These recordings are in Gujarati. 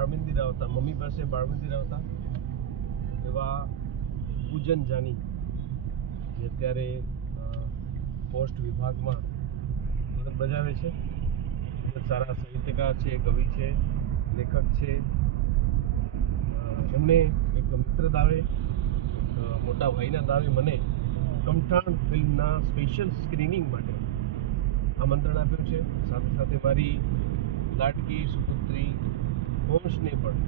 બાળમંદિર આવતા, મમ્મી પાસે બાળમંદિર આવતા એવા પૂજન જાની, જે અત્યારે પોસ્ટ વિભાગમાં ફરજ બજાવે છે. ખૂબ જ સારા સાહિત્યકાર છે, કવિ છે, લેખક છે. એમણે એક મિત્ર દાવે, એક મોટા ભાઈના દાવે મને કમઠાણ ફિલ્મના સ્પેશિયલ સ્ક્રીનિંગ માટે આમંત્રણ આપ્યું છે. સાથે સાથે મારી લાડકી સુપુત્રી હોંશને પણ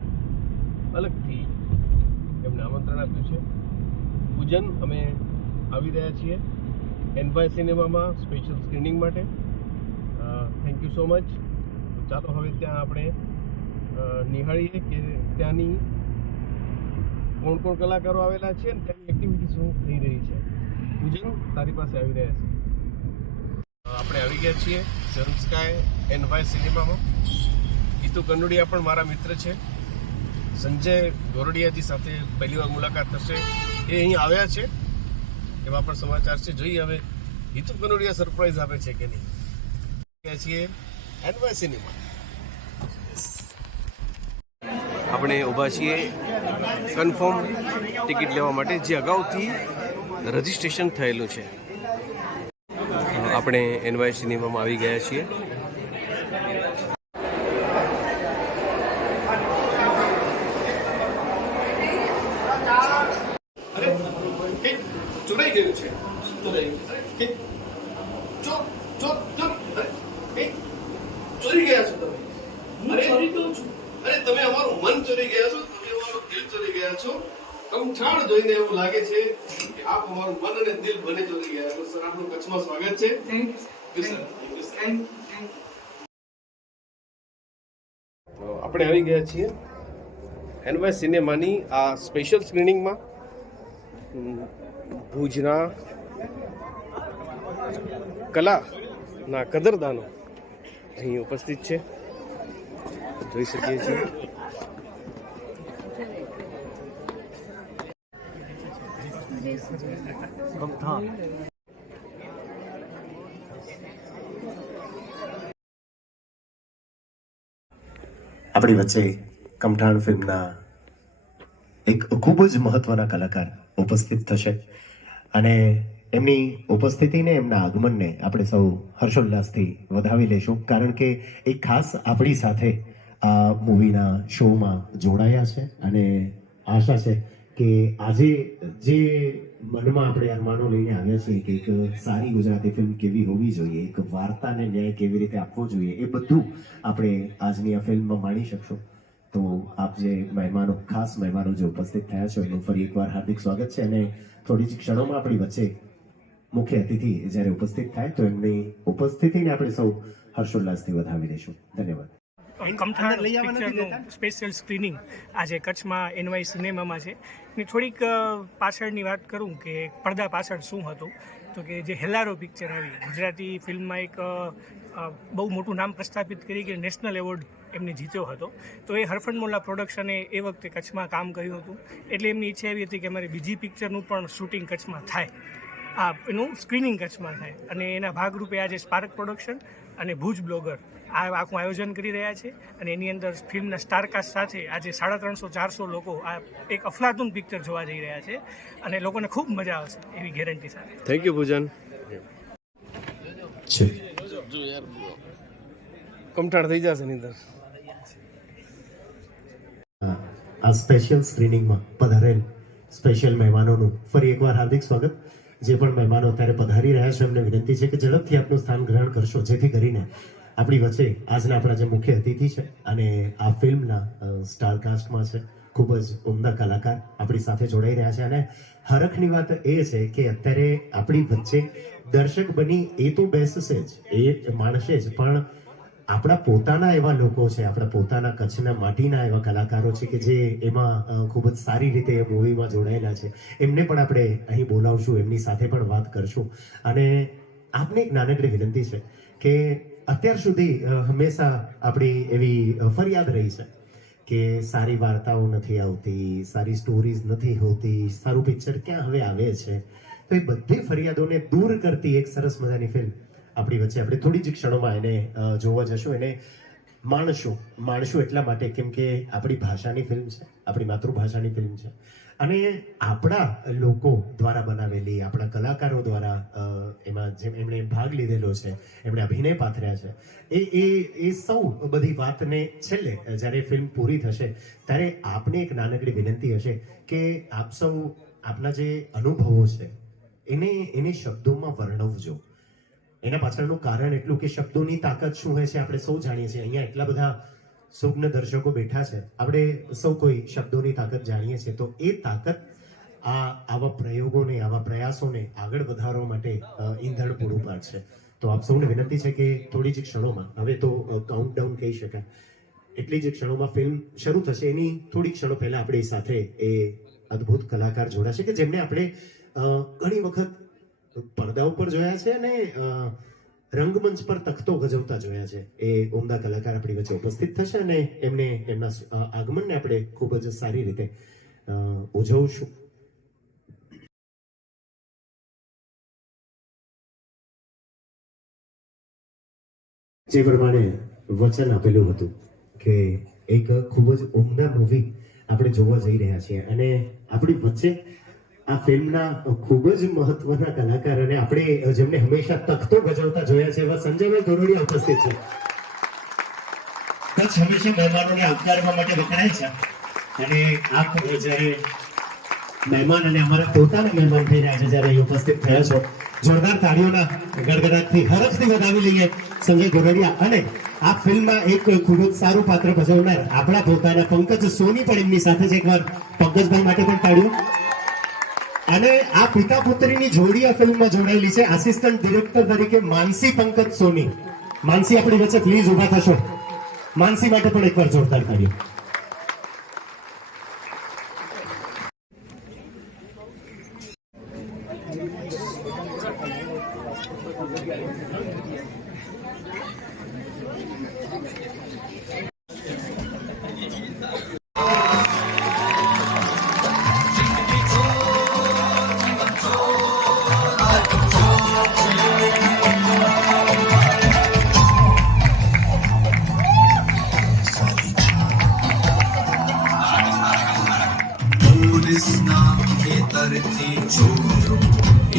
અલગથી એમને આમંત્રણ આપ્યું છે. પૂજન અમે આવી રહ્યા છીએ એનવાય સિનેમામાં સ્પેશિયલ સ્ક્રીનિંગ માટે. Thank you so much. ચાલો હવે ત્યાં આપણે નિહાળીએ કે ત્યાંની કોણ કોણ કલાકારો આવેલા છે અને ત્યાંની એક્ટિવિટી શું થઈ રહી છે. પૂજન, તારી પાસે આવી રહ્યા છે. આપણે આવી ગયા છીએ સન સ્કાય એનવાય સિનેમામાં. હિતુ કનોડિયા પણ મારા મિત્ર છે. સંજય ગોરડિયાજી સાથે પહેલી વાર મુલાકાત થશે, એ અહીં આવ્યા છે એવા પણ સમાચાર છે. જોઈએ હવે હિતુ કનોડિયા સરપ્રાઈઝ આપે છે કે નહીં. ગયા છીએ એનવાય સિનેમા. આપણે ઊભા છીએ કન્ફર્મ ટિકિટ લેવા માટે, જે અગાઉથી રજિસ્ટ્રેશન થયેલું છે. આપણે એનવાય સિનેમામાં આવી ગયા છીએ. ચોરાઈ ગયું છે, ચોરી ગયા છો તમે. અરે તમે અમારું મન ચોરી ગયા છો, તમે અમારું દિલ ચોરી ગયા છો. કમઠાણ જોઈને એવું લાગે છે કે આપ અમારું મન અને દિલ બંને ચોરી ગયા છો. સર, આપનું કચ્છમાં સ્વાગત છે. તો આપણે આવી ગયા છીએ એનવાય સિનેમાની આ સ્પેશિયલ સ્ક્રીનિંગમાં. ભુજના કલાના કદરદાનો અહીં ઉપસ્થિત છે, જોઈ શકીએ છીએ. આપણી વચ્ચે કમઠાણ ફિલ્મના એક ખૂબ જ મહત્વના કલાકાર ઉપસ્થિત થશે અને એમની ઉપસ્થિતિને, એમના આગમનને આપણે સૌ હર્ષોલ્લાસથી વધાવી લેશું, કારણ કે એક ખાસ આપણી સાથે આ મૂવીના શોમાં જોડાયા છે અને આશા છે કે આજે જે મનમાં આપણે અરમાનો લઈને આવ્યા છીએ કે એક સારી ગુજરાતી ફિલ્મ કેવી હોવી જોઈએ, એક વાર્તાને ન્યાય કેવી રીતે આપવો જોઈએ, એ બધું આપણે આજની આ ફિલ્મમાં માણી શકશો. તો આપ જે મહેમાનો, ખાસ મહેમાનો જે ઉપસ્થિત થયા છો, એનું ફરી એકવાર હાર્દિક સ્વાગત છે. અને થોડી જ ક્ષણોમાં આપણી વચ્ચે મુખ્ય અતિથિ જ્યારે ઉપસ્થિત થાય તો એમની ઉપસ્થિતિને આપણે સૌ હર્ષોલ્લાસથી વધાવી દઈશું. ધન્યવાદ. કમઠાણ પિક્ચરનું સ્પેશિયલ સ્ક્રીનિંગ આજે કચ્છમાં એનવાય સિનેમામાં છે. ને થોડીક પાછળની વાત કરું કે પડદા પાછળ શું હતું, તો કે જે હેલારો પિક્ચર આવી ગુજરાતી ફિલ્મમાં એક બહુ મોટું નામ પ્રસ્થાપિત કરી કે નેશનલ એવોર્ડ એમને જીત્યો હતો. તો એ હરફન મોલ્લા પ્રોડક્શને એ વખતે કચ્છમાં કામ કર્યું હતું. એટલે એમની ઈચ્છા એવી હતી કે અમારે બીજી પિક્ચરનું પણ શૂટિંગ કચ્છમાં થાય, એનું સ્ક્રીનિંગ કચ્છમાં થાય. અને એના ભાગરૂપે આજે સ્પાર્ક પ્રોડક્શન અને ભુજ બ્લોગર આ આખું આયોજન કરી રહ્યા છે. અને એની અંદર ફિલ્મના સ્ટારકાસ્ટ સાથે આજે 350-400 લોકો આ એક અફલાતુન પિક્ચર જોવા જઈ રહ્યા છે અને લોકોને ખૂબ મજા આવશે એવી ગેરંટી સાથે. થેન્ક યુ પૂજન. કમઠાણ થઈ જશે નહીં તો. આ સ્પેશિયલ સ્ક્રીનિંગમાં પધારેલ સ્પેશિયલ મહેમાનોનું ફરી એકવાર હાર્દિક સ્વાગત. જે પણ મહેમાનો અત્યારે પધારી રહ્યા છે, એમને વિનંતી છે કે ઝડપથી આપનું સ્થાન ગ્રહણ કરશો, જેથી કરીને આપણી વચ્ચે આજના આપણા જે મુખ્ય અતિથિ છે અને આ ફિલ્મના સ્ટારકાસ્ટમાં છે, ખૂબ જ ઉમદા કલાકાર આપણી સાથે જોડાઈ રહ્યા છે. અને હરખની વાત એ છે કે અત્યારે આપણી વચ્ચે દર્શક બની એ તો બેસશે જ, એ માણસે જ, પણ આપણા પોતાના એવા લોકો છે, આપણા પોતાના કચ્છના માટીના એવા કલાકારો છે કે જે એમાં ખૂબ જ સારી રીતે એ મૂવીમાં જોડાયેલા છે. એમને પણ આપણે અહીં બોલાવશું, એમની સાથે પણ વાત કરશું. અને આપને એક નાનકડી વિનંતી છે કે અત્યાર સુધી હંમેશા આપણી એવી ફરિયાદ રહી છે કે સારી વાર્તાઓ નથી આવતી, સારી સ્ટોરીઝ નથી હોતી, સારું પિક્ચર ક્યાં હવે આવે છે. તો એ બધી ફરિયાદોને દૂર કરતી એક સરસ મજાની ફિલ્મ આપણી વચ્ચે આપણે થોડી જ ક્ષણોમાં એને જોવા જશું. એને માણસો એટલા માટે કેમ કે આપણી ભાષાની ફિલ્મ છે, આપણી માતૃભાષાની ફિલ્મ છે અને આપણા લોકો દ્વારા બનાવેલી, આપણા કલાકારો દ્વારા એમાં જેમ એમણે ભાગ લીધેલો છે, એમણે અભિનય પાથર્યા છે, એ સૌ બધી વાતને છેલ્લે જ્યારે ફિલ્મ પૂરી થશે ત્યારે આપને એક નાનકડી વિનંતી હશે કે આપ સૌ આપના જે અનુભવો છે એને શબ્દોમાં વર્ણવજો. એના પાછળનું કારણ એટલું કે શબ્દોની તાકાત શું હોય છે આપણે સૌ જાણીએ છીએ. અહીંયા એટલા બધા સુજ્ઞ દર્શકો બેઠા છે, આપણે સૌ કોઈ શબ્દોની તાકાત જાણીએ છીએ. તો એ તાકાત આવા પ્રયોગોને, આવા પ્રયાસોને આગળ વધારવા માટે ઈંધણ પૂરું પાડશે. તો આપ સૌને વિનંતી છે કે થોડી જ ક્ષણોમાં, હવે તો કાઉન્ટડાઉન કહી શકાય, એટલી જ ક્ષણોમાં ફિલ્મ શરૂ થશે. એની થોડી ક્ષણો પહેલા આપણી સાથે એ અદ્ભુત કલાકાર જોડાશે કે જેમને આપણે ઘણી વખત પડદા ઉપર જોયા છે અને રંગમંચ પર તખતો ગજવતા જોયા છે. એ ઉમદા કલાકાર આપણી વચ્ચે ઉપસ્થિત થશે અને એમના આગમનને આપણે ખૂબ જ સારી રીતે ઉજવશું. જે પ્રમાણે વચન આપેલું હતું કે એક ખૂબ જ ઉમદા મૂવી આપણે જોવા જઈ રહ્યા છીએ અને આપણી વચ્ચે આ ફિલ્મના ખૂબ જ મહત્વના કલાકાર અને આપણે જેમને હંમેશા તખતો ગજવતા જોયા છે એવા સંજયભાઈ ગોરડિયા ઉપસ્થિત છે. કચ્છ હંમેશા મહેમાનોને આવકારવા માટે વખણાય છે અને આપ જ્યારે મહેમાન અને અમારા પોતાના મહેમાન થઈ રહ્યા છે, જ્યારે અહીં ઉપસ્થિત થયા છો, જોરદાર તાળીઓના ગડગડાટથી હરખથી વધાવી લઈએ સંજય ગોરડિયા. અને આ ફિલ્મમાં એક ખૂબ જ સારું પાત્ર ભજવનાર આપણા પોતાના પંકજ સોની પણ એમની સાથે છે. એકવાર પંકજભાઈ માટે પણ તાળીઓ. અને આ પિતા પુત્રીની જોડી આ ફિલ્મમાં જોડાયેલી છે. આસિસ્ટન્ટ ડિરેક્ટર તરીકે માનસી પંકજ સોની. માનસી આપણી વચ્ચે પ્લીઝ ઉભા થશો. માનસી માટે પણ એકવાર જોરદાર તાળીઓ. ખેતરથી ચોરો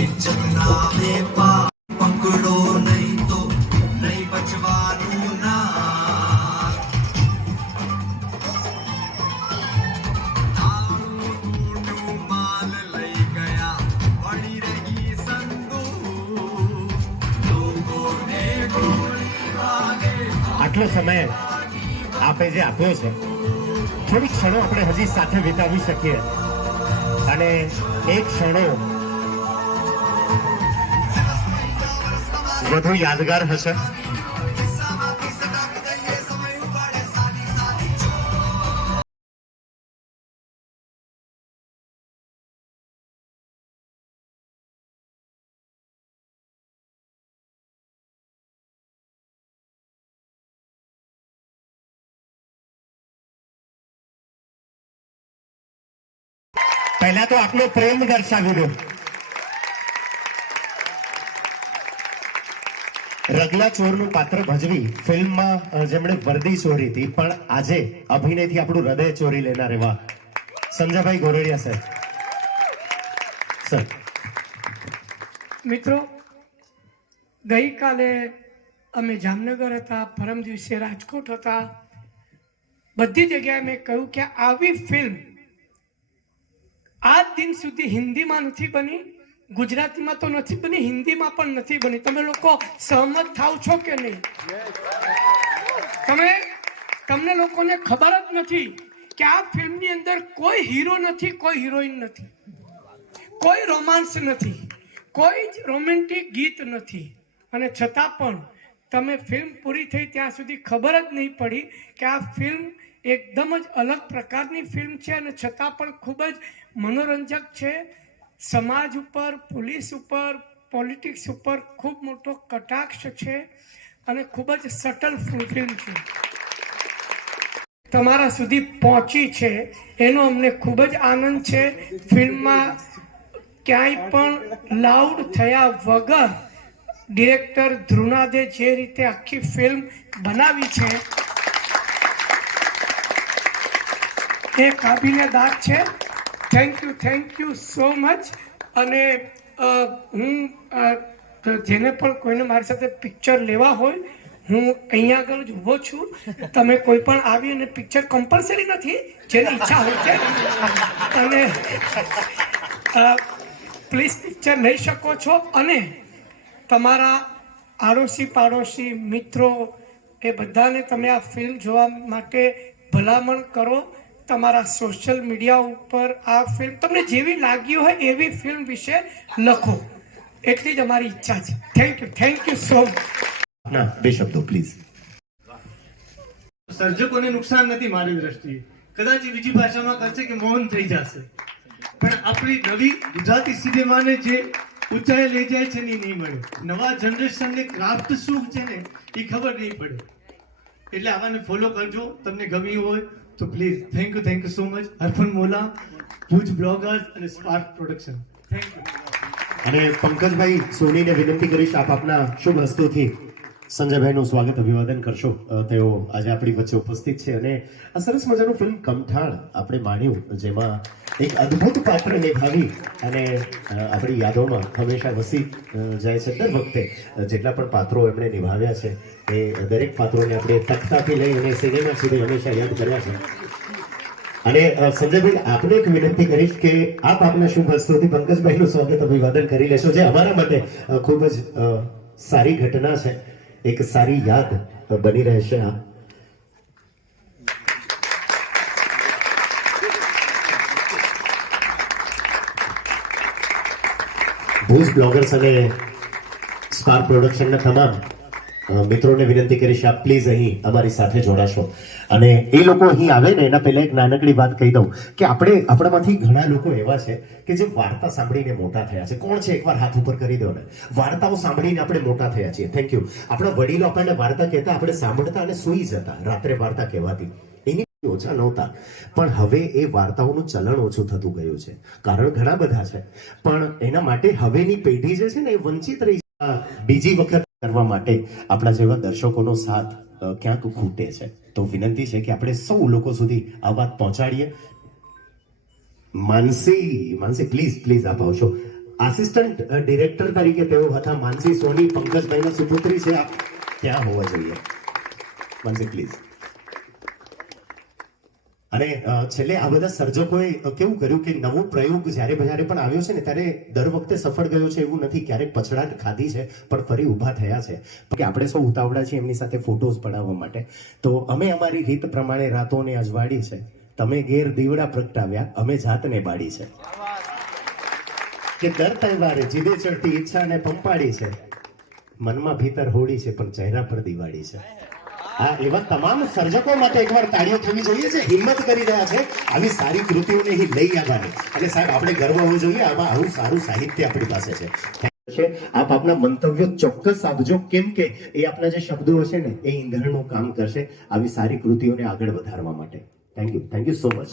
ઇજ્જતના વેપાર પકડો નહીં તો નહીં બચવાનું ના. માલ લઈ ગયા પડી રહી સંદૂક, લોકોને ગોળી વાગે. આટલો સમય આપે જે આપ્યો છે, થોડી ક્ષણો આપણે હજી સાથે વિતાવી શકીએ અને એક ક્ષણો વધુ યાદગાર હશે. પહેલા તો આટલો પ્રેમ દર્શાવી દો. રગલા ચોરનું પાત્ર ભજવી ફિલ્મમાં જેમણે વર્દી ચોરી હતી, પણ આજે અભિનયથી આપણું હૃદય ચોરી લેનાર એવા સંજયભાઈ ગોરડિયા સાહેબ. સર, મિત્રો, ગઈકાલે અમે જામનગર હતા, પરમ દિવસે રાજકોટ હતા. બધી જગ્યાએ મેં કહ્યું કે આવી ફિલ્મ આજ દિન સુધી હિન્દીમાં નથી બની, ગુજરાતીમાં તો નથી બની, હિન્દીમાં પણ નથી બની. તમે લોકો સહમત થાવ છો કે નહીં? તમને લોકોને ખબર જ નથી કે આ ફિલ્મની અંદર કોઈ હીરો નથી, કોઈ હિરોઈન નથી, કોઈ રોમાન્સ નથી, કોઈ જ રોમેન્ટિક ગીત નથી. અને છતાં પણ તમે ફિલ્મ પૂરી થઈ ત્યાં સુધી ખબર જ નહીં પડી કે આ ફિલ્મ એકદમ જ અલગ પ્રકારની ફિલ્મ છે અને છતાં પણ ખૂબ જ મનોરંજક છે. સમાજ ઉપર, પોલીસ ઉપર, પોલિટિક્સ ઉપર ખૂબ મોટો કટાક્ષ છે અને ખૂબ જ સટલ ફિલ્મ છે. તમારા સુધી પહોંચી છે એનો અમને ખૂબ જ આનંદ છે. ફિલ્મમાં ક્યાંય પણ લાઉડ થયા વગર ડિરેક્ટર ધ્રુનાદે જે રીતે આખી ફિલ્મ બનાવી છે એ કાબિલે દાદ છે. Thank you so much. અને હું જેને પણ કોઈને મારી સાથે પિક્ચર લેવા હોય, હું અહીંયા આગળ જ ઊભો છું. તમે કોઈ પણ આવી અને પિક્ચર કમ્પલસરી નથી, જેની ઈચ્છા હોય છે, અને પ્લીઝ પિક્ચર લઈ શકો છો. અને તમારા આડોશી પાડોશી મિત્રો એ બધાને તમે આ ફિલ્મ જોવા માટે ભલામણ કરો. તમારા સોશિયલ મીડિયા ઉપર આ ફિલ્મ તમને જેવી લાગી હોય એવી ફિલ્મ વિશે લખો, એટલી જ અમારી ઈચ્છા છે. Thank you so much. ના, બે શબ્દો પ્લીઝ. સર્જકોને નુકસાન નથી મારી દ્રષ્ટિએ. કદાચ એ બીજી ભાષામાં કરશે કે મૌન થઈ જશે, પણ આપણી નવી ગુજરાતી સિનેમાને જે ઊંચાઈ લઈ જાય છે ને નહીં મળે. નવા જનરેશનને ક્રાફ્ટ શું છે ને એ ખબર નહીં પડે. એટલે આવાને ફોલો કરજો. તમને ગમ્યું હોય તો please. Thank you so much. Harfan Mola, Bhuj bloggers અને સ્પાર્ક પ્રોડક્શન. Thank you. અને પંકજભાઈ સોનીને વિનંતી કરીશ, આપ આપના શુભ હસ્તોથી સંજયભાઈનું સ્વાગત અભિવાદન કરશો. તેઓ આજે આપણી વચ્ચે ઉપસ્થિત છે અને આ સરસ મજાનું ફિલ્મ કમઠાણ આપણે માણ્યું, જેમાં એક અદ્ભુત પાત્ર નિભાવી અને આપણી યાદોમાં હંમેશા વસી જાય છે. દર વખતે જેટલા પણ પાત્રો એમણે નિભાવ્યા છે એ દરેક પાત્રોને આપણે તખતાથી લઈ અને સિનેમા સુધી હંમેશા યાદ કર્યા છે. અને સંજયભાઈ, આપને એક વિનંતી કરીશ કે આપ આપના શુભ હસ્તોથી પંકજભાઈનું સ્વાગત અભિવાદન કરી લેશો, જે અમારા માટે ખૂબ જ સારી ઘટના છે, એક સારી યાદ બની રહેશે. આ ભુજ બ્લોગર્સ અને સ્પાર્ક પ્રોડક્શનના તમામ મિત્રોને વિનંતી કરીશ, આપ પ્લીઝ અહીં અમારી સાથે જોડાશો. અને એ લોકો અહીં આવે ને એના પહેલા એક નાનકડી વાત કહી દઉં કે આપણામાંથી ઘણા લોકો એવા છે કે જે વાર્તા સાંભળીને મોટા થયા છે. કોણ છે? એકવાર હાથ ઉપર કરી દો ને. વાર્તાઓ સાંભળીને આપણે મોટા થયા છીએ. Thank you. આપણા વડીલો આપણને વાર્તા કહેતા, આપણે સાંભળતા અને સૂઈ જતા. રાત્રે વાર્તા કહેવાતી, એની ઓછા નહોતા, પણ હવે એ વાર્તાઓનું ચલણ ઓછું થતું ગયું છે. કારણ ઘણા બધા છે, પણ એના માટે હવેની પેઢી જે છે ને એ વંચિત રહી. બીજી વખત કરવા માટે આપણા જેવા દર્શકોનો સાથ ક્યાંક ખૂટે છે. તો વિનંતી છે કે આપણે સૌ લોકો સુધી આ વાત પહોંચાડીએ. માનસી પ્લીઝ આપ આવશો. આસિસ્ટન્ટ ડિરેક્ટર તરીકે તેઓ હતા. માનસી સોની પંકજભાઈના સુપુત્રી છે. આપ ત્યાં હોવા જોઈએ. માનસી પ્લીઝ. અને છેલ્લે આ બધા સર્જકોએ કેવું કર્યું કે નવો પ્રયોગ જ્યારે પણ આવ્યો છે ને ત્યારે દર વખતે સફળ ગયો છે એવું નથી. ક્યારેક પછડાટ ખાધી છે, પણ ફરી ઊભા થયા છે. કે આપણે સૌ ઉતાવળા છીએ એમની સાથે ફોટોઝ પડાવવા માટે. તો અમે અમારી રીત પ્રમાણે રાતોને અજવાળી છે. તમે ઘેર દીવડા પ્રગટાવ્યા, અમે જાતને બાળી છે. કે દર તહેવારે જીદે ચડતી ઈચ્છાને પંપાડી છે. મનમાં ભીતર હોળી છે, પણ ચહેરા પર દિવાળી છે. આ એવા તમામ સર્જકો માટે એકવાર તાળીઓ થવી જોઈએ છે. હિંમત કરી રહ્યા છે આવી સારી કૃતિઓને અહીં લઈ આવવાની. અને સાહેબ, આપણે ગર્વ હોવો જોઈએ, આમાં આવું સારું સાહિત્ય આપણી પાસે છે. આપ આપના મંતવ્યો ચોક્કસ આપજો, કેમ કે એ આપના જે શબ્દો હશે ને એ ઈંધણનું કામ કરશે આવી સારી કૃતિઓને આગળ વધારવા માટે. Thank you so much.